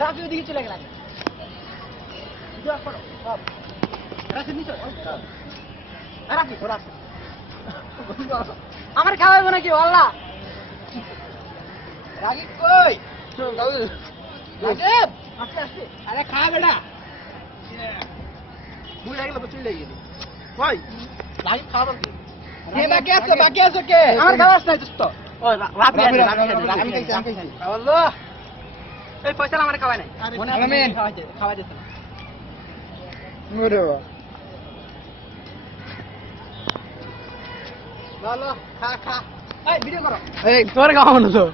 রাফি ওদিকে চলে গেলাম আমার খাওয়াবো নাকি আল্লাহ রাগি কই আরে খা বেটা মুই লাগলে তো চলে গেলি কই রাগি খাবার কে বাকি আছে কে আমার খাওয়াস নাই দোস্ত ও রাফি আমি খাইছি আল্লাহ এই পয়সা আমার খাওয়াই নাই মনে আমি খাওয়াই দিতে মুরে লা খা এই ভিডিও করো এই তোর খাওয়ানো তো